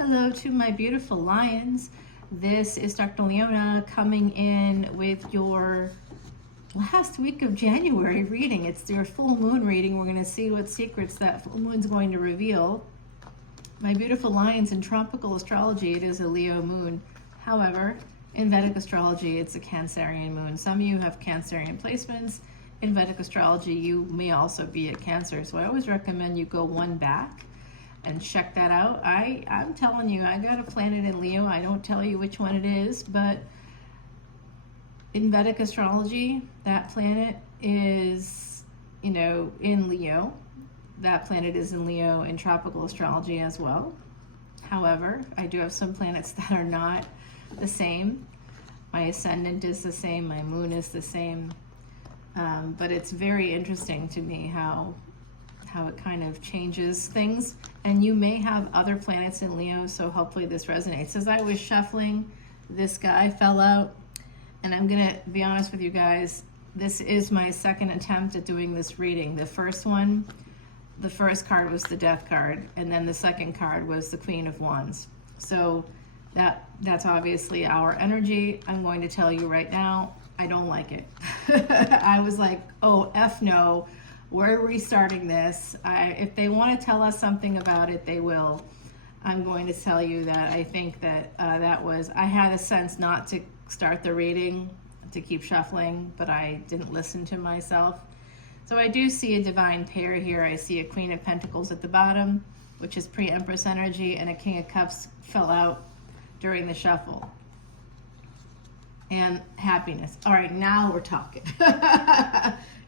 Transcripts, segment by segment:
Hello to my beautiful lions. This is Dr. Leona coming in with your last week of January reading. It's your full moon reading. We're going to see what secrets that full moon's going to reveal. My beautiful lions, in tropical astrology, it is a Leo moon. However, in Vedic astrology, it's a Cancerian moon. Some of you have Cancerian placements. In Vedic astrology, you may also be a Cancer. So I always recommend you go one back and check that out. I'm telling you, I got a planet in Leo. I don't tell you which one it is, but in Vedic astrology, that planet is, in Leo. That planet is in Leo in tropical astrology as well. However, I do have some planets that are not the same. My Ascendant is the same, my moon is the same. But it's very interesting to me how it kind of changes things. And you may have other planets in Leo, so hopefully this resonates. As I was shuffling, this guy fell out. And I'm gonna be honest with you guys, this is my second attempt at doing this reading. The first card was the Death card, and then the second card was the Queen of Wands. So that's obviously our energy. I'm going to tell you right now, I don't like it. I was like, oh, F no. We're restarting this. If they want to tell us something about it, they will. I'm going to tell you that I think that I had a sense not to start the reading, to keep shuffling, but I didn't listen to myself. So I do see a divine pair here. I see a Queen of Pentacles at the bottom, which is pre-Empress energy, and a King of Cups fell out during the shuffle. And happiness. All right, now we're talking.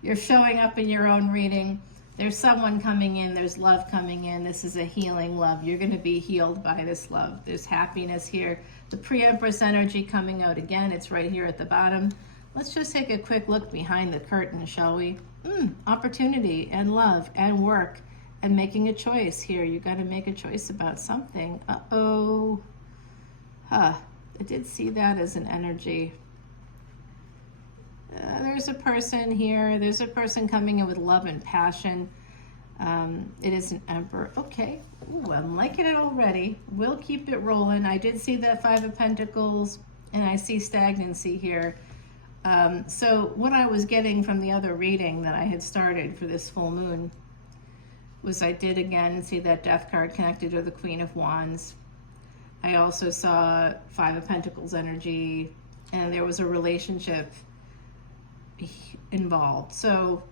You're showing up in your own reading. There's someone coming in. There's love coming in. This is a healing love. You're going to be healed by this love. There's happiness here. The pre-Empress energy coming out again. It's right here at the bottom. Let's just take a quick look behind the curtain, shall we? Opportunity and love and work and making a choice here. You got to make a choice about something. Uh-oh. I did see that as an energy. There's a person here. There's a person coming in with love and passion. It is an Emperor. Okay. Ooh, I'm liking it already. We'll keep it rolling. I did see that Five of Pentacles, and I see stagnancy here. So what I was getting from the other reading that I had started for this full moon was I did again see that Death card connected to the Queen of Wands. I also saw Five of Pentacles energy, and there was a relationship involved. So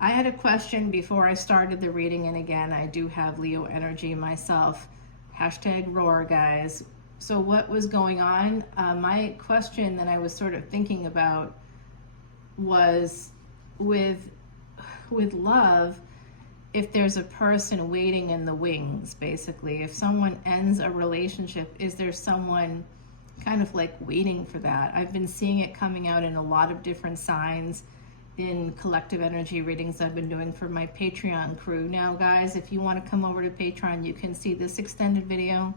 I had a question before I started the reading, and again, I do have Leo energy myself. #roar, guys. So what was going on? My question that I was sort of thinking about was with love, if there's a person waiting in the wings, basically, if someone ends a relationship, is there someone kind of like waiting for that? I've been seeing it coming out in a lot of different signs in collective energy readings I've been doing for my Patreon crew. Now, guys, if you want to come over to Patreon, you can see this extended video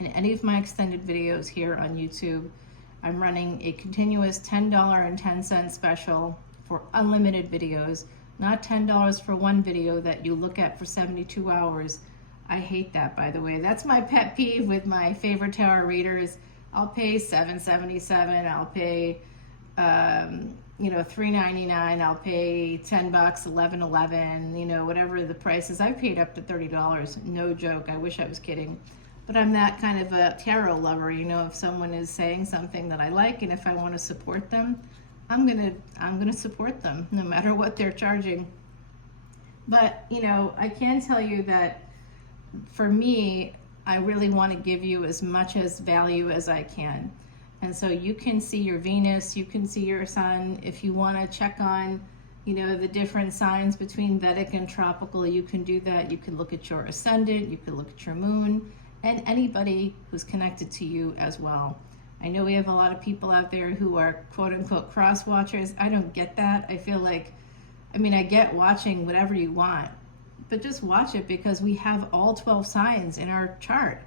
and any of my extended videos here on YouTube. I'm running a continuous $10.10 special for unlimited videos. Not $10 for one video that you look at for 72 hours. I hate that, by the way. That's my pet peeve with my favorite tarot readers. I'll pay $7.77. I'll pay, $3.99. I'll pay $10, $11.11. Whatever the price is. I paid up to $30. No joke. I wish I was kidding. But I'm that kind of a tarot lover. If someone is saying something that I like, and if I want to support them, I'm gonna support them no matter what they're charging. But I can tell you that for me, I really want to give you as much as value as I can. And so you can see your Venus, you can see your Sun. If you want to check on the different signs between Vedic and tropical, you can do that. You can look at your Ascendant, you can look at your Moon, and anybody who's connected to you as well. I know we have a lot of people out there who are quote-unquote cross-watchers. I don't get that. I feel like, I get watching whatever you want, but just watch it because we have all 12 signs in our chart.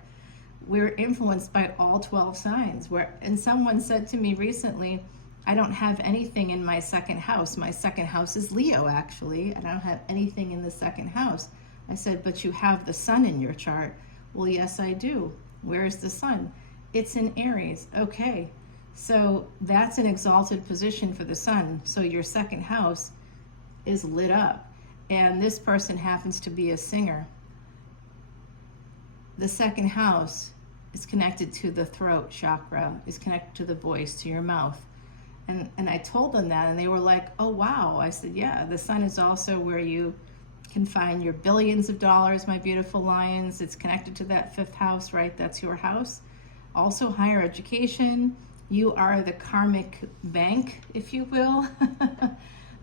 We're influenced by all 12 signs. And someone said to me recently, I don't have anything in my second house. My second house is Leo, actually. I don't have anything in the second house. I said, but you have the sun in your chart. Well, yes, I do. Where's the sun? It's in Aries. Okay. So that's an exalted position for the sun. So your second house is lit up. And this person happens to be a singer. The second house is connected to the throat chakra, is connected to the voice, to your mouth. And I told them that, and they were like, oh, wow. I said, yeah, the sun is also where you can find your billions of dollars, my beautiful lions. It's connected to that fifth house, right? That's your house. Also, higher education. You are the karmic bank, if you will.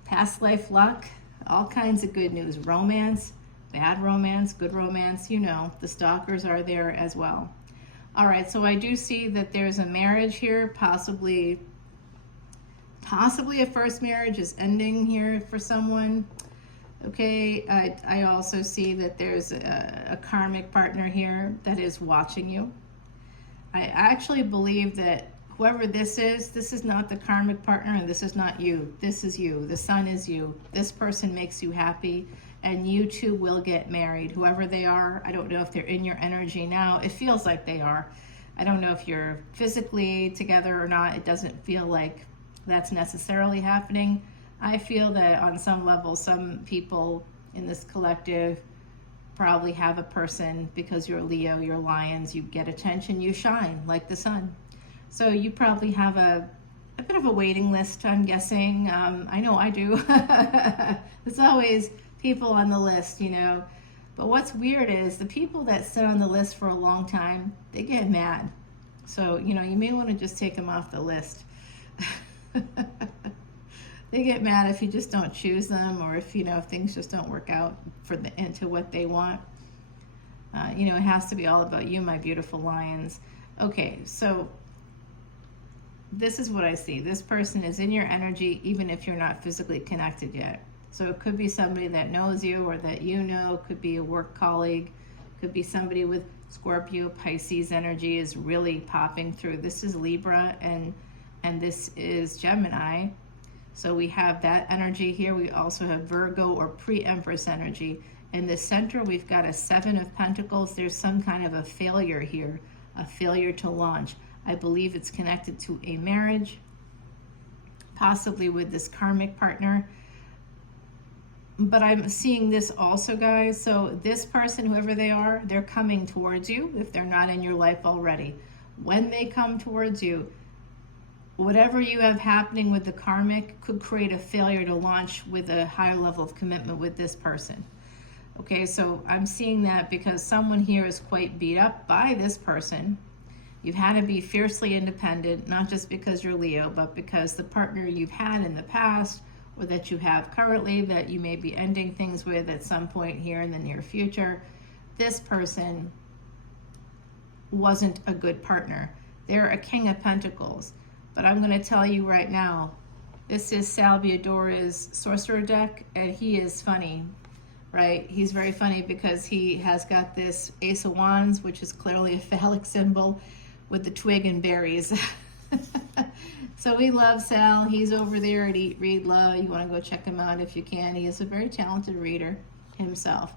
Past life luck, all kinds of good news. Romance, bad romance, good romance. You know, the stalkers are there as well. All right, so I do see that there's a marriage here, possibly a first marriage is ending here for someone. Okay, I also see that there's a karmic partner here that is watching you. I actually believe that whoever this is not the karmic partner, and this is not you. This is you. The sun is you. This person makes you happy, and you two will get married. Whoever they are, I don't know if they're in your energy now. It feels like they are. I don't know if you're physically together or not. It doesn't feel like that's necessarily happening. I feel that on some level, some people in this collective probably have a person, because you're Leo, you're lions, you get attention, you shine like the sun. So you probably have a bit of a waiting list, I'm guessing. I know I do. There's always people on the list, you know. But what's weird is the people that sit on the list for a long time, they get mad. So, you know, you may want to just take them off the list. They get mad if you just don't choose them, or if, you know, if things just don't work out into what they want. You know, it has to be all about you, my beautiful lions. Okay, so this is what I see. This person is in your energy, even if you're not physically connected yet. So it could be somebody that knows you or that you know, could be a work colleague, could be somebody with Scorpio, Pisces energy is really popping through. This is Libra and this is Gemini. So we have that energy here. We also have Virgo or pre-Empress energy. In the center, we've got a Seven of Pentacles. There's some kind of a failure here, a failure to launch. I believe it's connected to a marriage, possibly with this karmic partner. But I'm seeing this also, guys. So this person, whoever they are, they're coming towards you if they're not in your life already. When they come towards you, whatever you have happening with the karmic could create a failure to launch with a higher level of commitment with this person. Okay, so I'm seeing that because someone here is quite beat up by this person. You've had to be fiercely independent, not just because you're Leo, but because the partner you've had in the past or that you have currently that you may be ending things with at some point here in the near future, this person wasn't a good partner. They're a King of Pentacles. But I'm going to tell you right now, this is Salviadora's Sorcerer deck, and he is funny, right? He's very funny because he has got this Ace of Wands, which is clearly a phallic symbol, with the twig and berries. So we love Sal. He's over there at Eat, Read, Love. You want to go check him out if you can. He is a very talented reader himself.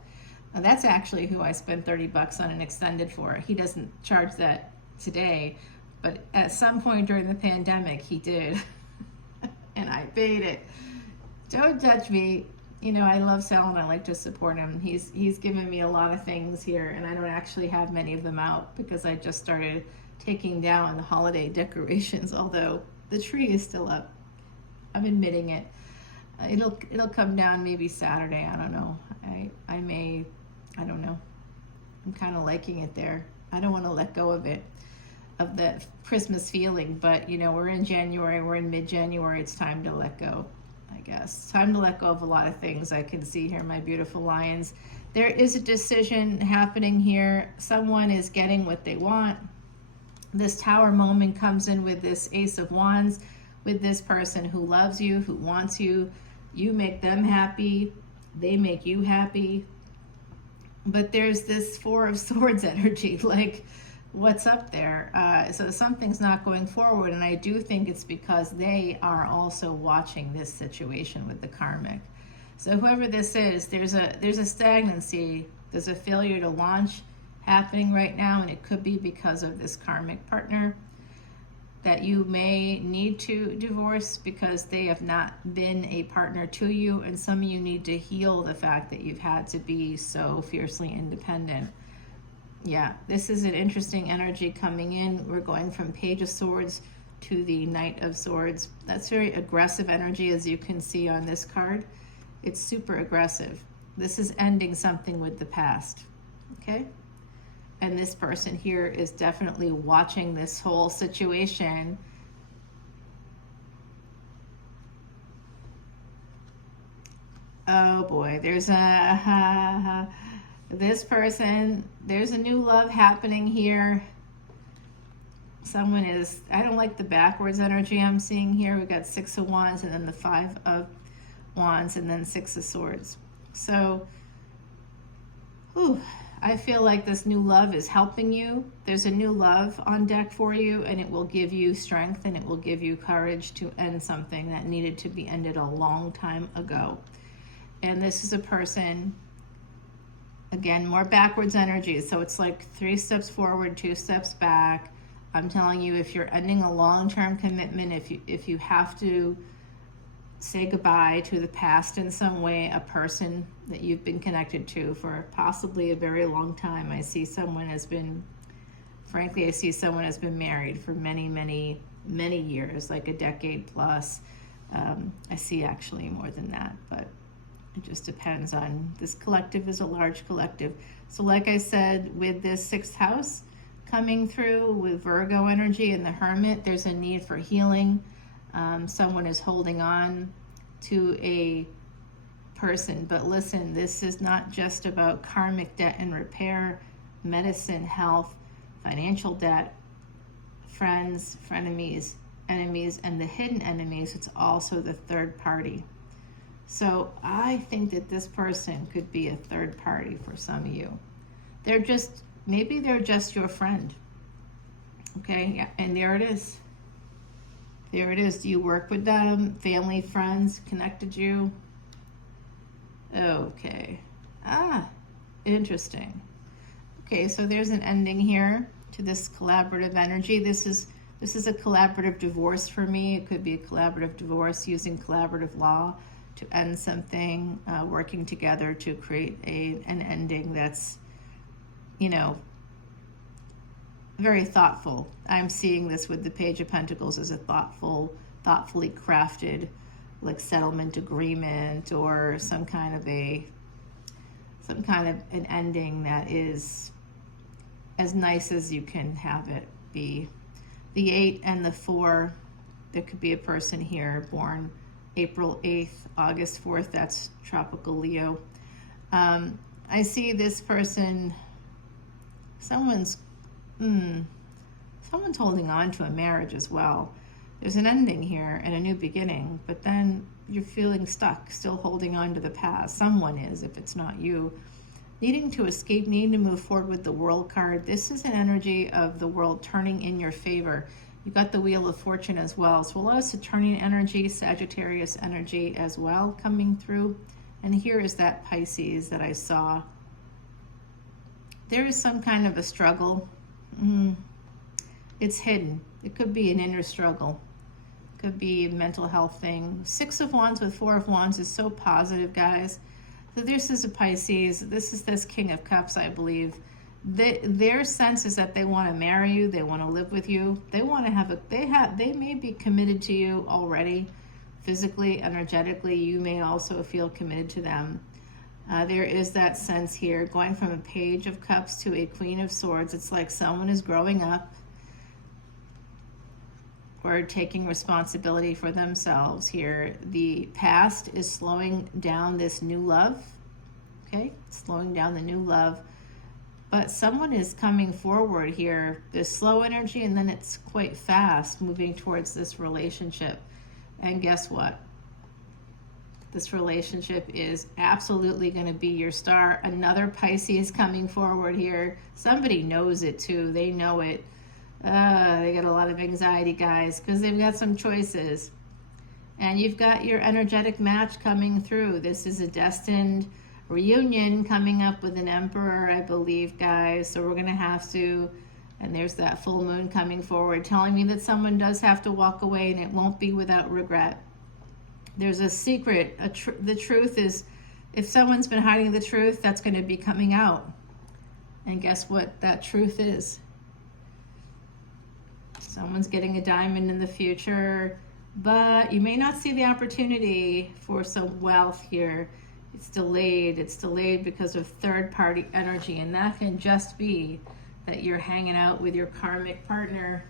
Now, that's actually who I spent $30 on an extended for. He doesn't charge that today, but at some point during the pandemic, he did. And I paid it. Don't judge me. You know, I love Sal and I like to support him. He's given me a lot of things here, and I don't actually have many of them out because I just started taking down the holiday decorations, although the tree is still up. I'm admitting it. It'll come down maybe Saturday. I don't know. I don't know. I'm kind of liking it there. I don't want to let go of it, of the Christmas feeling, but you know, we're in January, we're in mid-January, it's time to let go, I guess. It's time to let go of a lot of things I can see here, my beautiful lions. There is a decision happening here. Someone is getting what they want. This Tower moment comes in with this Ace of Wands, with this person who loves you, who wants you. You make them happy, they make you happy. But there's this Four of Swords energy, like, what's up there? So something's not going forward, and I do think it's because they are also watching this situation with the karmic. So whoever this is, there's a stagnancy, there's a failure to launch happening right now, and it could be because of this karmic partner that you may need to divorce because they have not been a partner to you, and some of you need to heal the fact that you've had to be so fiercely independent. Yeah, this is an interesting energy coming in. We're going from Page of Swords to the Knight of Swords. That's very aggressive energy, as you can see on this card. It's super aggressive. This is ending something with the past, okay? And this person here is definitely watching this whole situation. Oh boy, there's this person, there's a new love happening here. Someone is, I don't like the backwards energy I'm seeing here. We've got 6 of Wands and then the 5 of Wands and then 6 of Swords. So, I feel like this new love is helping you. There's a new love on deck for you, and it will give you strength and it will give you courage to end something that needed to be ended a long time ago. And this is a person, again, more backwards energy. So it's like 3 steps forward, 2 steps back. I'm telling you, if you're ending a long-term commitment, if you have to say goodbye to the past in some way, a person that you've been connected to for possibly a very long time. I see someone has been, frankly, I see someone has been married for many, many, many years, like a decade plus. I see actually more than that, but it just depends on, this collective is a large collective. So like I said, with this 6th house coming through with Virgo energy and the Hermit, there's a need for healing. Someone is holding on to a person. But listen, this is not just about karmic debt and repair, medicine, health, financial debt, friends, frenemies, enemies, and the hidden enemies. It's also the third party. So I think that this person could be a third party for some of you. They're just, maybe they're just your friend. Okay, yeah, and there it is. There it is. Do you work with them? Family, friends connected you? Okay. Interesting. Okay, so there's an ending here to this collaborative energy. This is a collaborative divorce for me. It could be a collaborative divorce using collaborative law to end something, working together to create an ending that's, you know, very thoughtful. I'm seeing this with the Page of Pentacles as a thoughtfully crafted, like, settlement agreement, or some kind of an ending that is as nice as you can have it be. The 8 and the 4, there could be a person here born April 8th, August 4th, that's tropical Leo. I see this person, someone's holding on to a marriage as well. There's an ending here and a new beginning, but then you're feeling stuck, still holding on to the past. Someone is, if it's not you. Needing to escape, needing to move forward with the World card. This is an energy of the world turning in your favor. You got the Wheel of Fortune as well. So a lot of Saturnian energy, Sagittarius energy as well coming through. And here is that Pisces that I saw. There is some kind of a struggle. It's hidden. It could be an inner struggle. It could be a mental health thing. 6 of Wands with 4 of Wands is so positive, guys. So this is a Pisces. This is this King of Cups, I believe. Their sense is that they want to marry you. They want to live with you. They want to have they may be committed to you already, physically, energetically. You may also feel committed to them. There is that sense here, going from a Page of Cups to a Queen of Swords. It's like someone is growing up or taking responsibility for themselves here. The past is slowing down this new love, okay? Slowing down the new love. But someone is coming forward here. There's slow energy, and then it's quite fast, moving towards this relationship. And guess what? This relationship is absolutely going to be your star. Another Pisces coming forward here. Somebody knows it too. They know it. They got a lot of anxiety, guys, because they've got some choices. And you've got your energetic match coming through. This is a destined reunion coming up with an emperor, I believe, guys. So we're going to have to, and there's that full moon coming forward telling me that someone does have to walk away, and it won't be without regret. There's a secret. The truth is, if someone's been hiding the truth, that's going to be coming out. And guess what that truth is? Someone's getting a diamond in the future, but you may not see the opportunity for some wealth here. It's delayed. It's delayed because of third-party energy, and that can just be that you're hanging out with your karmic partner.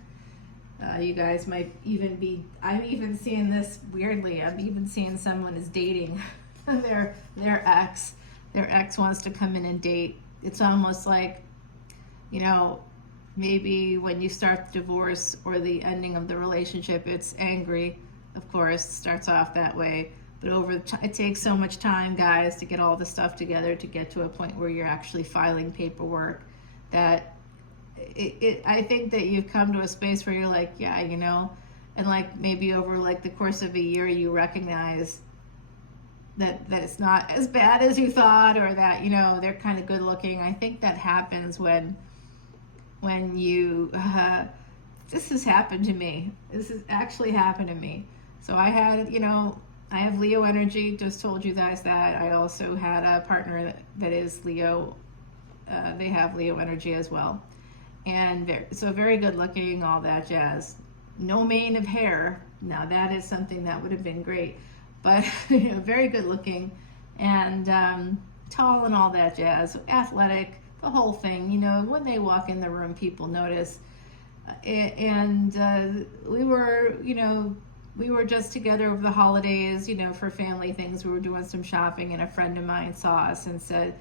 You guys might even be, I'm even seeing this weirdly, I'm even seeing someone is dating their ex. Their ex wants to come in and date. It's almost like, you know, maybe when you start the divorce or the ending of the relationship, it's angry, of course, starts off that way. But it takes so much time, guys, to get all the stuff together to get to a point where you're actually filing paperwork that I think that you've come to a space where you're like, yeah, you know, and like maybe over like the course of a year, you recognize that it's not as bad as you thought, or that, you know, they're kind of good looking. I think that happens when you, this has happened to me. This has actually happened to me. So I had, you know, I have Leo energy, just told you guys that. I also had a partner that is Leo. They have Leo energy as well. And so very good looking, all that jazz. No mane of hair. Now that is something that would have been great. But you know, very good looking and tall and all that jazz. Athletic, the whole thing. You know, when they walk in the room, people notice. And we were, you know, we were just together over the holidays, you know, for family things. We were doing some shopping, and a friend of mine saw us and said,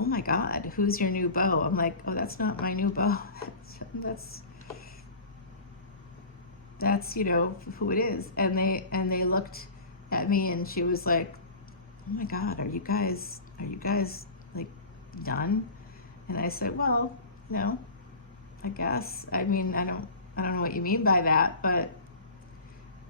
"Oh my God, who's your new beau?" I'm like, "Oh, that's not my new beau. That's you know who it is." And they looked at me, and she was like, "Oh my God, are you guys like done?" And I said, "Well, you know, I guess. I mean, I don't know what you mean by that, but."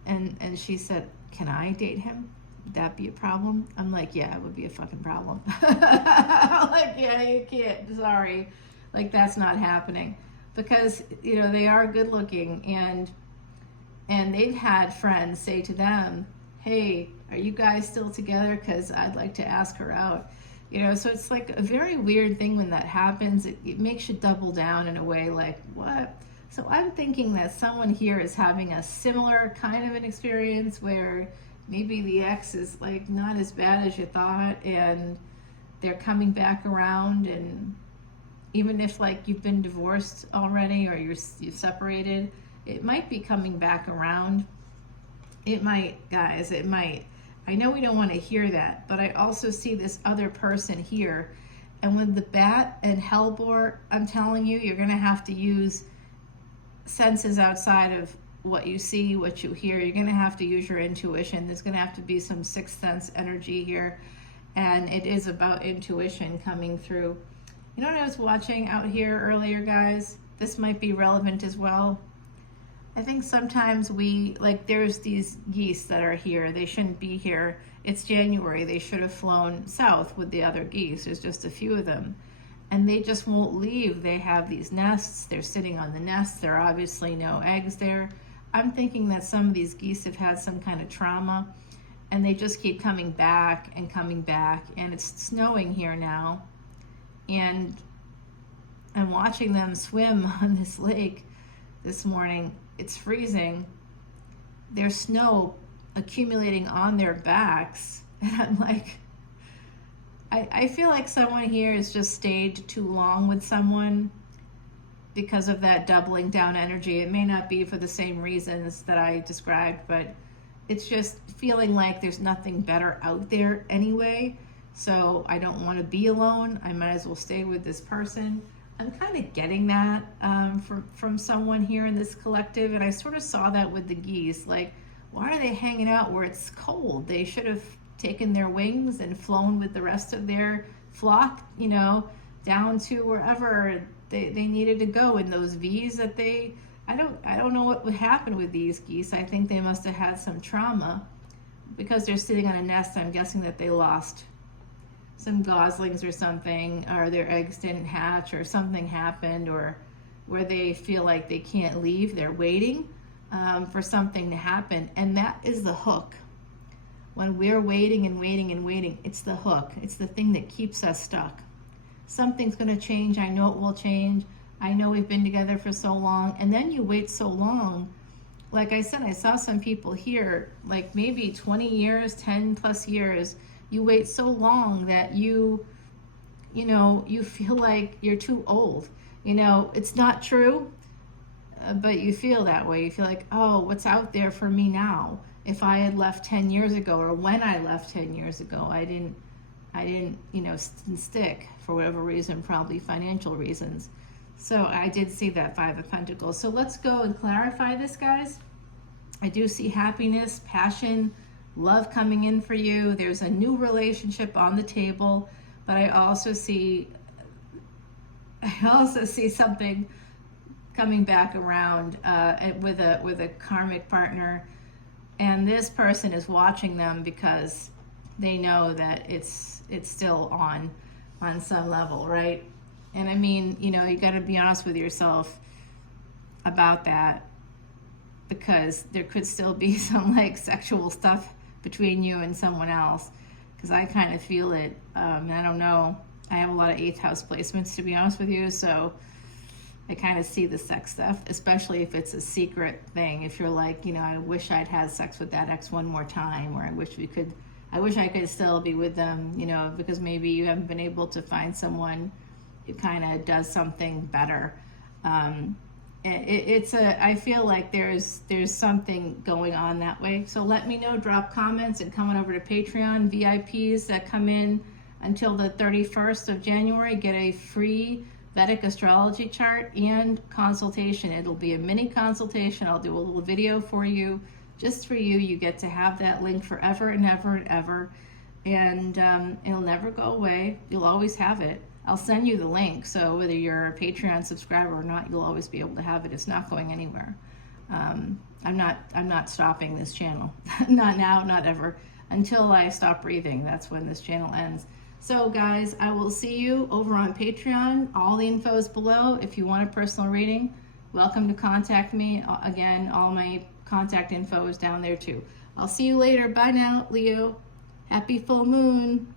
And she said, "Can I date him? Would that be a problem?" I'm like, "Yeah, it would be a fucking problem." I'm like, "Yeah, you can't. Sorry." Like, that's not happening. Because, you know, they are good looking, and they've had friends say to them, "Hey, are you guys still together? Because I'd like to ask her out." You know, so it's like a very weird thing when that happens. It makes you double down in a way, like, what? So I'm thinking that someone here is having a similar kind of an experience where maybe the ex is like not as bad as you thought, and they're coming back around. And even if like you've been divorced already, or you've separated, it might be coming back around. It might, guys, it might. I know we don't want to hear that, but I also see this other person here. And with the bat and hellbore, I'm telling you, you're going to have to use senses outside of what you see, what you hear. You're going to have to use your intuition. There's going to have to be some sixth sense energy here, and it is about intuition coming through. You know what I was watching out here earlier, guys? This might be relevant as well. I think sometimes there's these geese that are here. They shouldn't be here. It's January. They should have flown south with the other geese. There's just a few of them. And they just won't leave. They have these nests. They're sitting on the nests. There are obviously no eggs there. I'm thinking that some of these geese have had some kind of trauma, and they just keep coming back and coming back. And it's snowing here now. And I'm watching them swim on this lake this morning. It's freezing. There's snow accumulating on their backs. And I'm like, I feel like someone here has just stayed too long with someone because of that doubling down energy. It may not be for the same reasons that I described, but it's just feeling like there's nothing better out there anyway. So I don't want to be alone. I might as well stay with this person. I'm kind of getting that from someone here in this collective, and I sort of saw that with the geese. Like, why are they hanging out where it's cold? They should have taken their wings and flown with the rest of their flock, you know, down to wherever they needed to go in those V's that I don't know what would happen with these geese. I think they must have had some trauma because they're sitting on a nest. I'm guessing that they lost some goslings or something, or their eggs didn't hatch, or something happened, or where they feel like they can't leave. They're waiting for something to happen, and that is the hook. When we're waiting and waiting and waiting, it's the hook. It's the thing that keeps us stuck. Something's going to change. I know it will change. I know we've been together for so long. And then you wait so long. Like I said, I saw some people here, like maybe 20 years, 10 plus years. You wait so long that you feel like you're too old. It's not true, but you feel that way. You feel like, oh, what's out there for me now? If I had left 10 years ago, or when I left 10 years ago, I didn't, stick for whatever reason, probably financial reasons. So I did see that Five of Pentacles. So let's go and clarify this, guys. I do see happiness, passion, love coming in for you. There's a new relationship on the table, but I also see something coming back around with a karmic partner. And this person is watching them because they know that it's still on some level, right? And I mean, you got to be honest with yourself about that, because there could still be some like sexual stuff between you and someone else, because I kind of feel it. I don't know. I have a lot of 8th house placements, to be honest with you, so I kind of see the sex stuff, especially if it's a secret thing. If you're like, I wish I'd had sex with that ex one more time, or I wish I could still be with them, because maybe you haven't been able to find someone who kind of does something better. I feel like there's something going on that way. So let me know, drop comments, and come on over to Patreon. VIPs that come in until the 31st of January get a free Vedic Astrology chart and consultation. It'll be a mini consultation. I'll do a little video for you, just for you. You get to have that link forever and ever and ever, and it'll never go away. You'll always have it. I'll send you the link, so whether you're a Patreon subscriber or not, you'll always be able to have it. It's not going anywhere. I'm not stopping this channel. Not now, not ever. Until I stop breathing, that's when this channel ends. So guys, I will see you over on Patreon. All the info is below. If you want a personal reading, welcome to contact me. Again, all my contact info is down there too. I'll see you later. Bye now, Leo. Happy full moon.